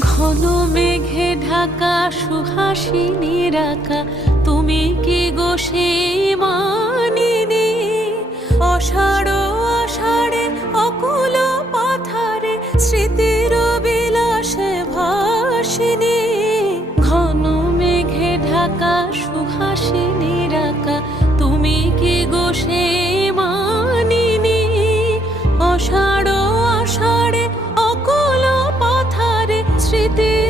ঘন মেঘে ঢাকা সুহাসিনীর আঁকা, তুমি কি গো সেই মানিনী? অষাঢ় আষাঢ়ে অকুল পাথারে স্মৃতির বিলাসে ভাসিনী। ঘন মেঘে ঢাকা সুহাসিনীর আঁকা, তুমি কি গো সেই মানিনী? অষাঢ় আষাঢ়ে অকুল পাথারে স্মৃতি